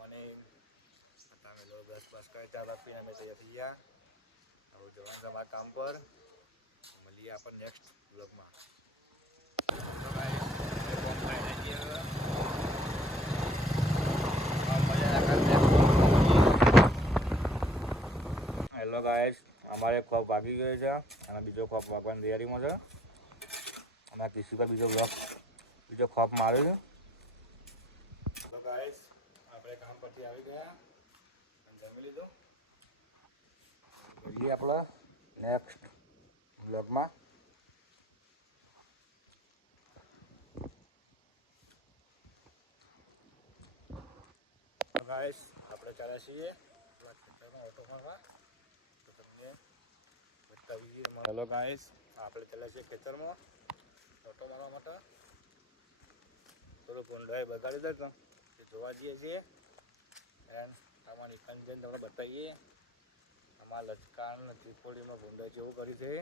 Morning તમે લોકો બસ કરી ચા પીને અમે તૈયાર થઈ ગયા. હવે જવાનું તમારા કામ પર. મળીએ આપણે નેક્સ્ટ બ્લોગમાં. હેલો ગાઈસ, અમારે ખોપ વાગી ગયો છે અને બીજો ખોપ વાગવાની તૈયારીમાં છે. અને કિસી પર બીજો ખોપ માર્યો છે. હેલો ગાઈસ, આપણે કામ પરથી આવી ગયા અને જમી લીધું. મળીએ આપણે નેક્સ્ટ બ્લોગમાં. ગાઈસ, આપણે ચાલ્યા છીએ ખેતરમાં ઓટો મારવા. તો તમને બતાવીએ. હેલો ગાઈસ, આપણે ચાલ્યા છીએ ખેતરમાં ઓટો મારવા માટે. થોડું ભૂંડાએ બગાડી દે તો એ જોવા જઈએ છીએ. એન્ડ આમાં નિકાલ જઈને તમને બતાવીએ. આમાં લચકાણ ત્રિકોડીમાં ભૂંડા જેવું કર્યું છે.